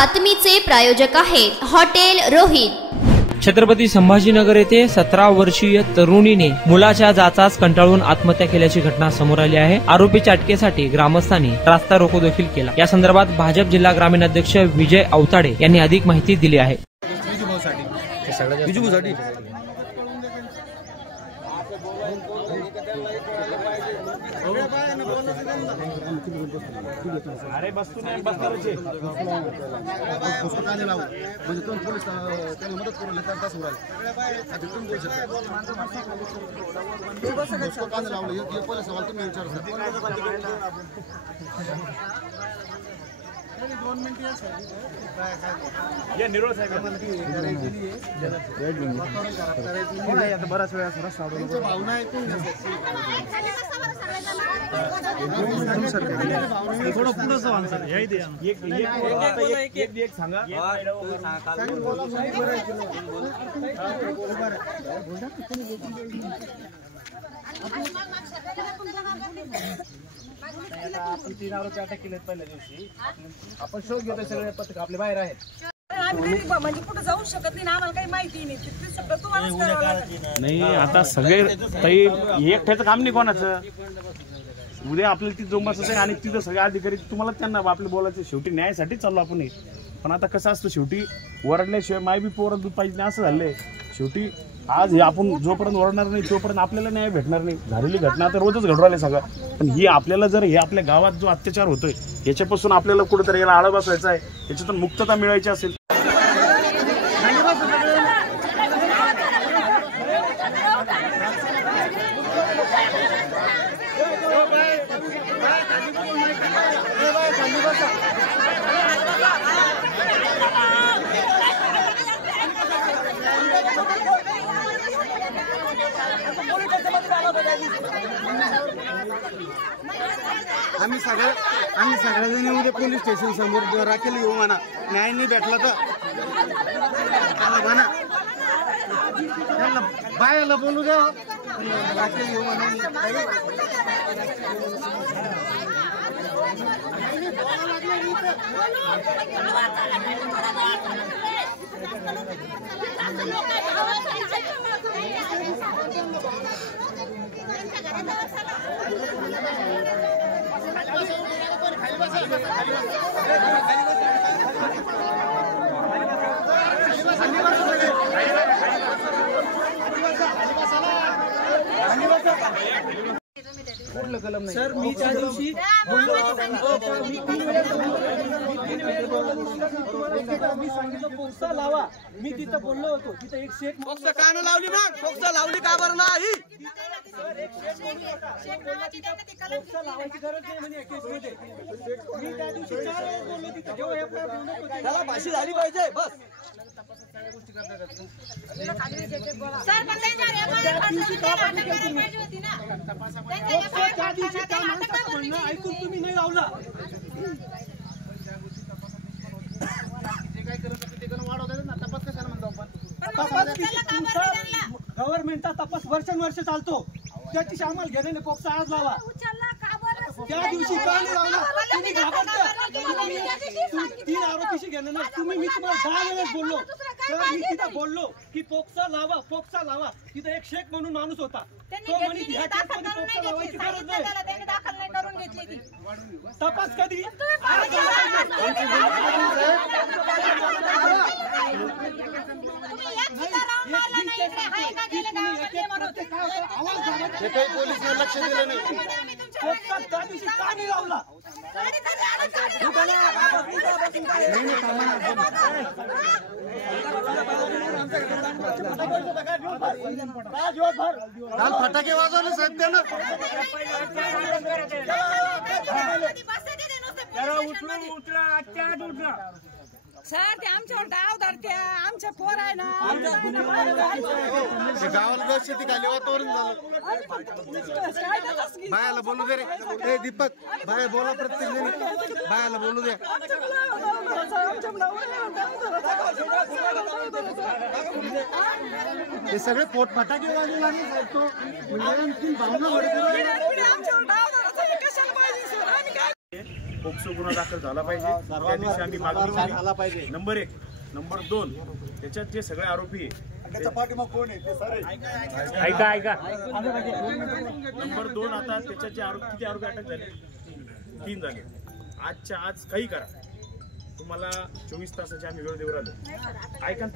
बातमीचे प्रायोजक आहेत हॉटेल रोहित। छत्रपती संभाजीनगर येथे 17 वर्षीय तरुणीने मुलाच्या जाचाच कंटाळून आत्महत्या केल्याची घटना समोर आली आहे। आरोपीच्या अटकेसाठी ग्रामस्थांनी रास्ता रोको देखील केला। या संदर्भात भाजप जिल्हा ग्रामीण अध्यक्ष विजय अवताडे यांनी अधिक माहिती दिली आहे। अरे बस तू नहीं बस करायचे उसको काने लावू म्हणजे तुम्ही पोलीस त्यांना मदत करू लेकर 10 उराल आता तुम्ही बोलू शकता उसको काने लावलं ये पोलीस सवाल तुम्ही विचारू शकता। दोन मिनिट या साहेब ये निरोध साहेब आता बराच वेळ असं रस्ता अडवून भावना ऐकून थोडं पुढं जाऊ सर हे द्या एक सांगा आपण 3 आरोपी अटक केलेत पहिल्या दिवशी। आपण शोध घेतोय सगळे पथक आपले बाहेर आहेत। आम्ही गरीब म्हणजे कुठे जाऊ शकत नाही, आम्हाला काही माहिती नाही, ते सगळं तुम्हालाच करावं लागेल। नाही आता सगळे ताई एकट्याचं काम नाही कोणाचं। उद्या आपल्याला ती जोमास असेल आणि तिथं सगळे अधिकारी तुम्हाला त्यांना आपले बोलायचे। शेवटी न्यायासाठी चाललो आपण। पण आता कसं असतं शेवटी वरडल्याशिवाय माय बी पोरं दूध पाहिजे असं झालंय। शेवटी आज हे आपण जोपर्यंत वरडणार नाही तोपर्यंत आपल्याला न्याय भेटणार नाही। झालेली घटना आता रोजच घडू राहिली सगळं। पण ही आपल्याला जर हे आपल्या गावात जो अत्याचार होतोय याच्यापासून आपल्याला कुठेतरी याला आळा बसवायचा आहे, याच्यातून मुक्तता मिळवायची असेल आम्ही सगळ्याजणी उद्या पोलीस स्टेशन समोर राखेल येऊ म्हणा। न्याय नाही भेटला तर म्हणा त्यांना बायाला बोलू द्या राखेल येऊ म्हणा। सर मी त्या दिवशी मी सांगितलं पोक्सा लावा, मी तिथं बोललो होतो तिथं एक शेख पोक्सा का न लावली, मग पोक्सा लावली का बरं नाही? सर एक शेख बोलला तिथं पोक्सा लावायची गरज नाही म्हणे केसमध्ये। मी त्या दिवशी 4 वेळा बोललो तिथं जेव्हा एफआयआर होऊन होती त्याला फाशी झाली पाहिजे बस। सर पण त्या दिवशी त्या माणसाचं म्हणणं ऐकून तुम्ही नाही लावला। गव्हर्नमेंटचा तपास वर्षानुवर्ष चालतो, त्याची आम्हाला घेणे नाही। पोक्सा आज लावा, त्या दिवशी का नाही लावला? तुम्ही घाबरता 3 आरोपीशी घेणं नाही। तुम्ही मी तुम्हाला 10 वेळेस बोललो तर मी तिथं बोललो की पोक्सा लावा, पोक्सा लावा। तिथं एक शेख म्हणून माणूस होता, तो म्हणे ह्या केसमध्ये पोक्सा लावायची गरज नाही। तपास कधी पोलीस लक्ष दिलं नाही, त्या दिवशी का नाही लावला? काल फटाके वाजवले साहेब त्यानं। सर ते आमच्यावर डाव धरत्या, आमच्या पोर आहे ना गावाला गट शेती खाली वातावरण झालं। बायाला बोलू दे रे, ए दीपक बाया बोला, प्रत्येक जणी बायाला बोलू दे। हे सगळे पोट फटाके वाजवून आणि तो म्हणजे भावना पोक्सो गुन्हा दाखल झाला पाहिजे, त्या दिवशी आम्ही मागणी केली. नंबर 1. नंबर 2, त्याच्यात जे सगळे आरोपी ऐका नंबर 2, आता त्याच्यात जे किती आरोपी अटक झाले? 3 झाले. आजच्या आज काही करा, तुम्हाला 24 तासाची आम्ही वेळ देऊ राहिलो. ऐका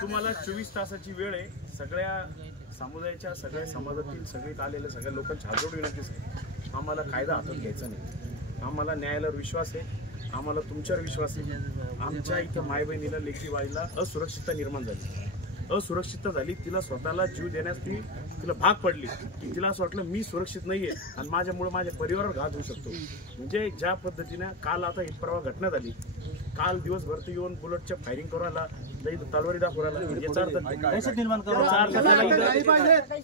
तुम्हाला 24 तासाची वेळ आहे. सगळ्या समुदायाच्या, सगळ्या समाजातील सगळीत आलेल्या सगळ्या लोकांची हात जोडून विनंती आहे, आम्हाला कायदा हातात घ्यायचा नाही. आम्हाला न्यायालयावर विश्वास आहे, आम्हाला तुमच्यावर विश्वास आहे. आमच्या इथं माय बहिणीला, लेकी बाईला असुरक्षितता निर्माण झाली. तिला स्वतःला जीव देण्यास तिला भाग पडली. तिला असं वाटलं मी सुरक्षित नाहीये आणि माझ्यामुळे माझ्या परिवारावर घात होऊ शकतो. म्हणजे ज्या पद्धतीने काल आता ही परवा घटना झाली, काल दिवसभर ते येऊन बुलेटच्या फायरिंग करायला, तलवारी दाखवायला, याचा अर्थ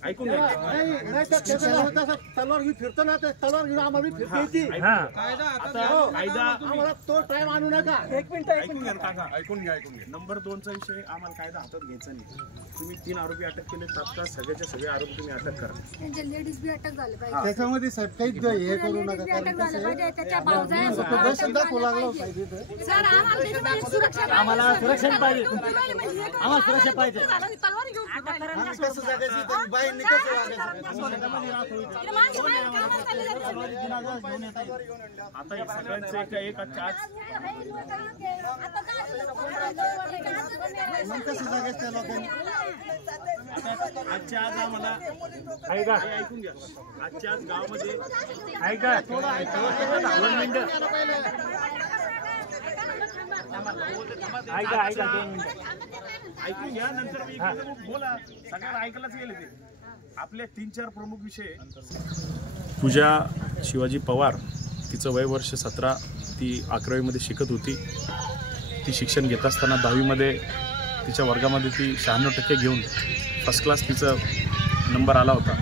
ऐकून तलवार घेऊन फिरतो ना, तलवार घेऊन आम्हाला फिरते. आम्हाला तो टाइम आणू नका. ऐकून घ्या. नंबर 2चा विषय, आम्हाला कायदा हातात घ्यायचा नाही. तुम्ही 3 आरोपी अटक केले, तात्काळ सगळ्याचे सगळे आरोपी तुम्ही अटक करा. लेडीज बी अटक झाले पाहिजे, त्याच्यामध्ये साहेब काही हे करू नका. आम्हाला सुरक्षा पाहिजे, आम्हाला सुरक्षा पाहिजे. कसं जगायचं, बाईंनी कसं आता या सगळ्यांचं एक आज आजच्या आज आम्हाला ऐकून घ्या. आजच्या आज गावामध्ये ऐका 2 मिनिटं ऐकून घ्या, नंतर बोला. सगळ्यांना ऐकायलाच गेले ते. आपले 3-4 प्रमुख विषय. पूजा शिवाजी पवार, तिचं वय वर्ष 17, ती 11वीमध्ये शिकत होती. ती शिक्षण घेत असताना 10वीमध्ये तिच्या वर्गामध्ये ती 96% घेऊन फर्स्ट क्लास तिचा नंबर आला होता.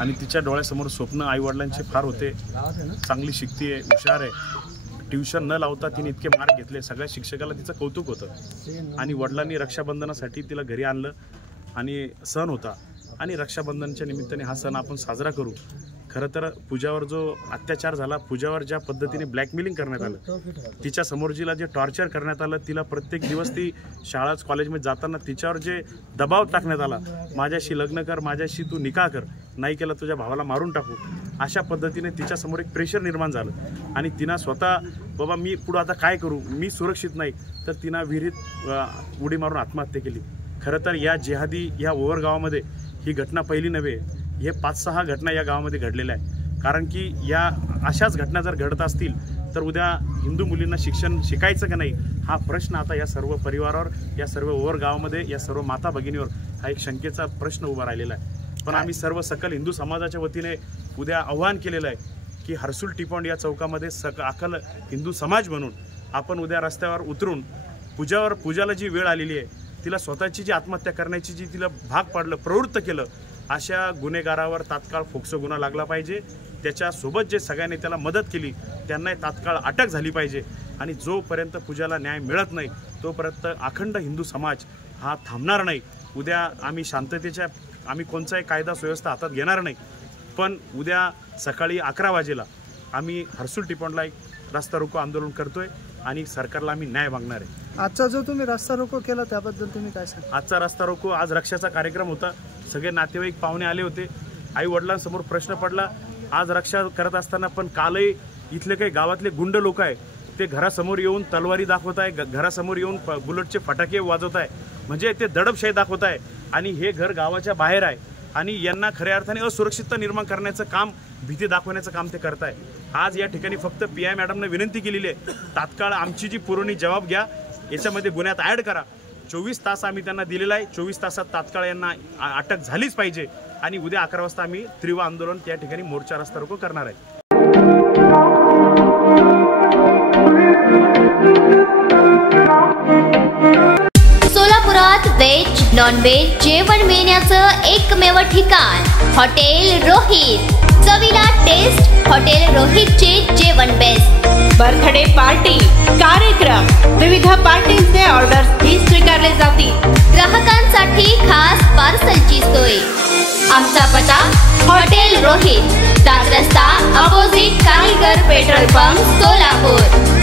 आणि तिच्या डोळ्यासमोर स्वप्न आईवडिलांचे फार होते. चांगली शिकती आहे, हुशार आहे. ट्युशन न लावता तिने इतके मार्क घेतले, सगळ्या शिक्षकाला तिचं कौतुक होतं. आणि वडिलांनी रक्षाबंधनासाठी तिला घरी आणलं आणि सण होता, आणि रक्षाबंधनच्या निमित्ताने हा सण आपण साजरा करू. खरं तर पूजावर जो अत्याचार झाला, पूजावर ज्या पद्धतीने ब्लॅकमेलिंग करण्यात आलं, तिच्या समोरजीला जे टॉर्चर करण्यात आलं, तिला प्रत्येक दिवस ती शाळा कॉलेजमध्ये जाताना तिच्यावर जे दबाव टाकण्यात आला, माझ्याशी लग्न कर, माझ्याशी तू निकाह कर, नाही केलं तुझ्या भावाला मारून टाकू, अशा पद्धतीने तिच्यासमोर एक प्रेशर निर्माण झालं. आणि तिनं स्वतः बाबा मी पुढं आता काय करू, मी सुरक्षित नाही, तर तिनं विहिरीत उडी मारून आत्महत्या केली. खरं तर या जिहादी या ओव्हर गावामध्ये ही घटना पहिली नव्हे, हे 5-6 घटना या गावामध्ये घडलेल्या आहे. कारण की या अशाच घटना जर घडत असतील तर उद्या हिंदू मुलींना शिक्षण शिकायचं का नाही, हा प्रश्न आता या सर्व परिवारावर, या सर्व ओव्हर गावामध्ये, या सर्व माता भगिनीवर हा एक शंकेचा प्रश्न उभा राहिलेला आहे. पण आम्ही सर्व सकल हिंदू समाजाच्या वतीने उद्या आव्हान केलेलं आहे की हर्सुल टी-पॉइंट या चौकामध्ये अखल हिंदू समाज म्हणून आपण उद्या रस्त्यावर उतरून पूजाला जी वेळ आलेली आहे, तिला स्वतःची जी आत्महत्या करण्याची जी तिला भाग पाडलं, प्रवृत्त केलं, अशा गुन्हेगारावर तात्काळ फोक्सो गुन्हा लागला पाहिजे. त्याच्यासोबत जे सगळ्यांनी त्याला मदत केली त्यांनाही तात्काळ अटक झाली पाहिजे. आणि जोपर्यंत पूजाला न्याय मिळत नाही तोपर्यंत अखंड हिंदू समाज हा थांबणार नाही. उद्या आम्ही शांततेच्या, आम्ही कोणताही कायदा सुव्यवस्था हातात घेणार नाही, पण उद्या सकाळी 11 वाजेला आम्ही हर्सुल टी-पॉइंटला एक रस्ता रोको आंदोलन करतोय आणि सरकारला आम्ही न्याय मागणार आहे. आजचा जो तुम्ही रस्ता रोको केला त्याबद्दल तुम्ही काय सांगा? आजचा रस्ता रोको, आज रक्षाचा कार्यक्रम होता, सगळे नातेवाईक पाहुणे आले होते, आई वडिलांसमोर प्रश्न पडला. आज रक्षा करत असताना पण कालही इथले काही गावातले गुंड लोक आहे ते घरासमोर येऊन तलवारी दाखवत आहे, घरासमोर येऊन बुलेटचे फटाके वाजवत आहे, म्हणजे ते दडपशाही दाखवत आहे. आणि हे घर गावाच्या बाहेर आहे आणि यांना खऱ्या अर्थाने असुरक्षितता निर्माण करण्याचं काम, भीती दाखवण्याचं काम ते करत आहे. आज या ठिकाणी फक्त PI मॅडमने विनंती केलेली आहे, तात्काळ आमची जी पुरवणी जबाब घ्या, याच्यामध्ये गुन्ह्यात ॲड करा. 24 तास आम्ही त्यांना दिलेला आहे, 24 तासात तात्काळ यांना अटक झालीच पाहिजे. आणि उद्या 11 वाजता आम्ही तीव्र आंदोलन त्या ठिकाणी मोर्चा रस्ता रोको करणार आहे. सोलापुरात व्हेज नॉन व्हेज जेवण मिळण्याचं एकमेव ठिकाण हॉटेल रोहित. चवीला टेस्ट, हॉटेल रोहितचे जेवण बेस्ट. बर्थडे पार्टी, कार्यक्रम, विविध पार्टींचे ऑर्डर्स ही स्वीकारले जातील. ग्राहकांसाठी खास पार्सलची सोय. आमचा पत्ता हॉटेल रोहित, ऑपोजिट कारीगर पेट्रोल पंप सोलापूर।